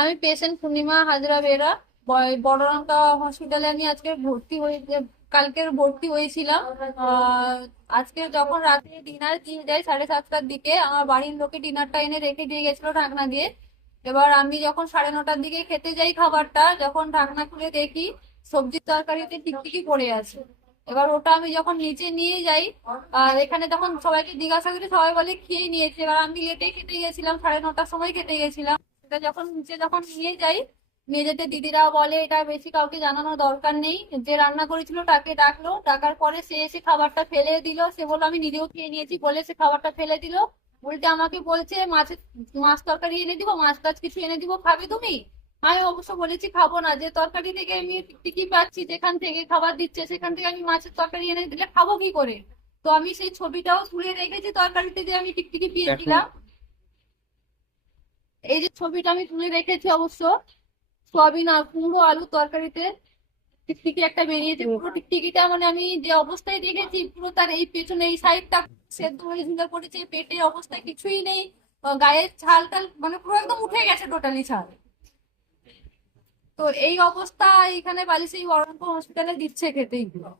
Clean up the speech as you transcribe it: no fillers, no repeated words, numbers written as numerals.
আমি পেশেন্ট পূর্ণিমা হাজরা বেরা। বড়লঙ্কা হসপিটালে আমি আজকে ভর্তি হয়ে কালকের ভর্তি হয়েছিলাম। আজকে যখন রাতে ডিনার দিয়ে যায় 7:30টার দিকে, আমার বাড়ির লোকে ডিনারটা এনে রেখে দিয়ে গেছিল ঢাকনা দিয়ে। এবার আমি যখন 9:30টার দিকে খেতে যাই খাবারটা, যখন ঢাকনা খুলে দেখি সবজির তরকারিতে টিকটিকি পড়ে আছে। এবার ওটা আমি যখন নিচে নিয়ে যাই, আর এখানে তখন সবাইকে জিজ্ঞাসা করি, সবাই বলে খেয়ে নিয়েছে। এবার আমি লেটে খেতে গেছিলাম, 9:30টার সময় খেতে গেছিলাম। এটা যখন নিচে যখন নিয়ে যাই, নিয়ে যেতে দিদিরা বলে এটা বেশি কাউকে জানানোর দরকার নেই। যে রান্না করেছিল তাকে ডাকলো, ডাকার পরে সে এসে খাবারটা ফেলে দিল। সে বললো আমি নিজেও খেয়ে নিয়েছি বলে সে খাবারটা ফেলে দিল। উল্টে আমাকে বলছে মাছ তরকারি এনে দিব, মাছ টাছ কিছু এনে দিব, খাবে তুমি? আমি অবশ্য বলেছি খাবো না। যে তরকারি থেকে আমি টিকি পাচ্ছি, যেখান থেকে খাবার দিচ্ছে সেখান থেকে আমি মাছের তরকারি এনে দিলে খাবো কি করে? তো আমি সেই ছবিটাও তুলে রেখেছি তরকারিতে যে আমি টিকটিকি পেয়েছিলাম। এই যে ছবিটা আমি তুলে রেখেছি অবশ্য। সয়াবিন আর কুমড়ো আলু তরকারিতে টিকটিকি একটা বেরিয়েছে। পুরো টিকটিকিটা মানে আমি যে অবস্থায় দেখেছি, পুরো তার এই পেছনে এই সাইডটা সেদ্ধ হয়ে ঝুলে পড়েছে, পেটের অবস্থায় কিছুই নেই। গায়ের ছাল টাল মানে পুরো একদম উঠে গেছে টোটালি ছাল। তো এই অবস্থা এখানে বালিশ এই বহরমপুর হসপিটালে দিচ্ছে খেতে এইগুলো।